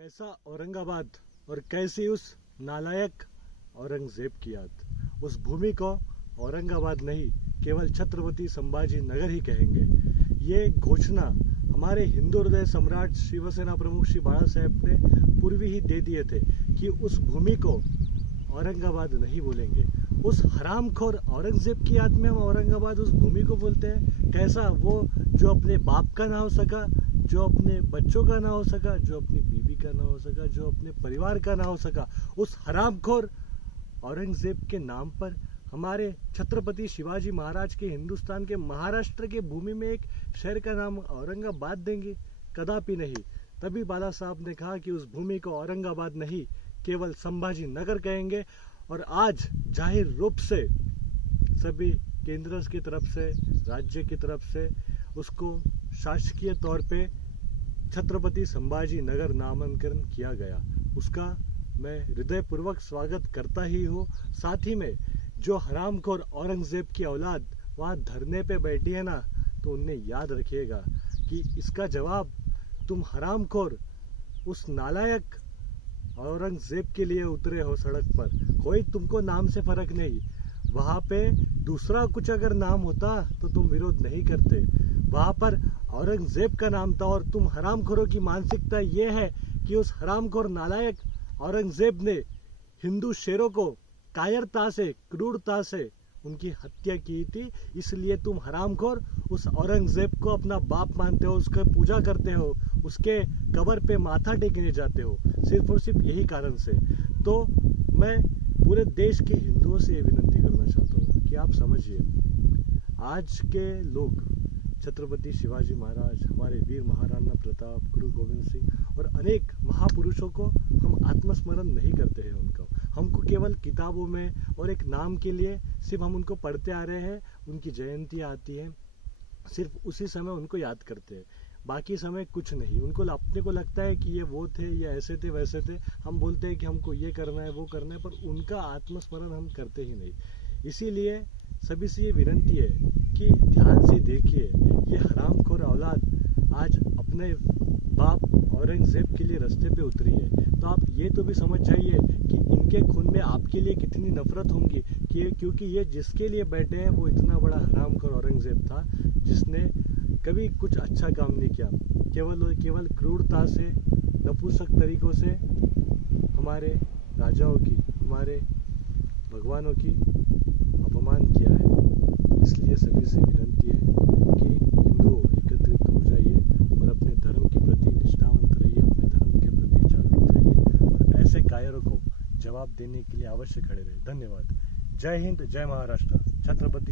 कैसा औरंगाबाद और कैसी उस नालायक औरंगजेब की याद। उस भूमि को औरंगाबाद नहीं, केवल छत्रपति संभाजी नगर ही कहेंगे। ये घोषणा हमारे हिंदू हृदय सम्राट शिवसेना प्रमुख श्री बाला साहेब ने पूर्व ही दे दिए थे कि उस भूमि को औरंगाबाद नहीं बोलेंगे। उस हरामखोर औरंगजेब की याद में हम औरंगाबाद उस भूमि को बोलते हैं। कैसा वो जो अपने बाप का ना हो सका, जो अपने बच्चों का ना हो सका, जो अपनी बीवी का ना हो सका, जो अपने परिवार का ना हो सका, उस हरामखोर औरंगजेब के नाम पर हमारे छत्रपति शिवाजी महाराज के हिंदुस्तान के महाराष्ट्र के भूमि में एक शहर का नाम औरंगाबाद देंगे? कदापि नहीं। तभी बाला साहब ने कहा कि उस भूमि को औरंगाबाद नहीं, केवल संभाजी नगर कहेंगे। और आज जाहिर रूप से सभी केंद्र की तरफ से, राज्य की तरफ से उसको शासकीय तौर पे छत्रपति संभाजी नगर नामांकन किया गया। उसका मैं हृदयपूर्वक स्वागत करता ही हूँ। साथ ही में जो हरामखोर औरंगजेब की औलाद वहां धरने पे बैठी है ना, तो उन्हें याद रखिएगा कि इसका जवाब तुम हरामखोर उस नालायक औरंगजेब के लिए उतरे हो सड़क पर। कोई तुमको नाम से फर्क नहीं। वहां पे दूसरा कुछ अगर नाम होता तो तुम विरोध नहीं करते। वहां पर औरंगजेब का नाम था और तुम हरामखोरों की मानसिकता ये है कि उस हरामखोर नालायक औरंगजेब ने हिंदू शेरों को कायरता से, क्रूरता से उनकी हत्या की थी। इसलिए तुम हरामखोर उस औरंगजेब को अपना बाप मानते हो, उसका पूजा करते हो, उसके कब्र पे माथा टेकने जाते हो, सिर्फ और सिर्फ यही कारण से। तो मैं पूरे देश के हिंदुओं से ये विनती करना चाहता हूँ कि आप समझिए, आज के लोग छत्रपति शिवाजी महाराज, हमारे वीर महाराणा प्रताप, गुरु गोविंद सिंह और अनेक महापुरुषों को हम आत्मस्मरण नहीं करते हैं। उनको हमको केवल किताबों में और एक नाम के लिए सिर्फ हम उनको पढ़ते आ रहे हैं। उनकी जयंती आती है, सिर्फ उसी समय उनको याद करते हैं, बाकी समय कुछ नहीं। उनको अपने को लगता है कि ये वो थे, ये ऐसे थे, वैसे थे। हम बोलते हैं कि हमको ये करना है, वो करना है, पर उनका आत्मस्मरण हम करते ही नहीं। इसीलिए सभी से ये विनती है कि ध्यान से देखिए, ये हरामखोर औलाद आज अपने बाप औरंगजेब के लिए रास्ते पे उतरी है। तो आप ये तो भी समझ जाइए कि इनके खून में आपके लिए कितनी नफरत होंगी, कि क्योंकि ये जिसके लिए बैठे हैं वो इतना बड़ा हरामखोर औरंगजेब था, जिसने कभी कुछ अच्छा काम नहीं किया। केवल क्रूरता से, नपुंसक तरीकों से हमारे राजाओं की, हमारे भगवानों की अपमान किया है। इसलिए सभी से विनती है कि हिंदुओं एकत्रित हो जाइए और अपने धर्म के प्रति निष्ठावंत रहिए, अपने धर्म के प्रति जागरूक रहिए और ऐसे कायरों को जवाब देने के लिए अवश्य खड़े रहे। धन्यवाद। जय हिंद, जय महाराष्ट्र। छत्रपति